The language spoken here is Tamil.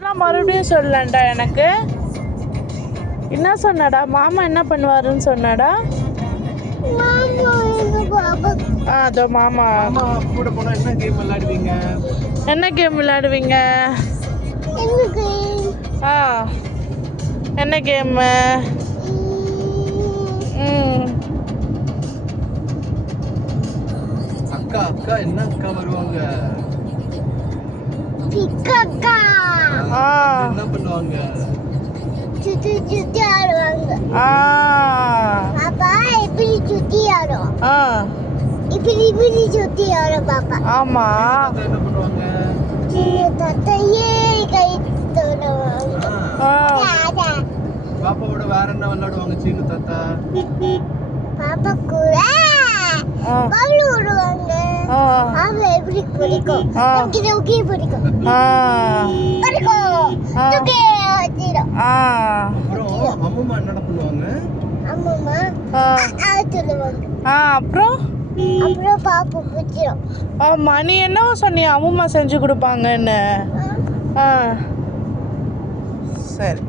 மறுபடியும் சொல்லண்டா எனக்கு என்ன சொன்னடா மாமா என்ன பண்ணுவாருன்னு சொன்னடா அதோ மாமா கூட போனா என்ன கேம் விளையாடுவீங்க என்ன கேம் விளையாடுவீங்க என்ன கேம் அக்கா அக்கா என்ன அக்கா வருவாங்க என்ன பண்ணுவாங்க சுத்தி சுத்தி ஆடுவாங்க பாப்பா இப்படி சுத்தி ஆடும் இப்படி இப்படி சுத்தி ஆடும் பாப்பா ஆமா என்ன பண்ணுவாங்க சின்ன தத்தையே கை தொடுவாங்க பாப்பாவோட வேற என்ன விளையாடுவாங்க சீனு தாத்தா பாப்பா கூட பவுல் விடுவாங்க பாப்பா எப்படி பிடிக்கும் நமக்கு தூக்கி பிடிக்கும் பிடிக்கும் தூக்கி வச்சிடும் அப்புறம் அம்மா என்ன பண்ணுவாங்க அம்மா சொல்லுவாங்க அப்புறம் அப்புறம் பாப்பா பிடிச்சிடும் ஆமா நீ என்னவோ சொன்னியா அம்மா செஞ்சு கொடுப்பாங்கன்னு சரி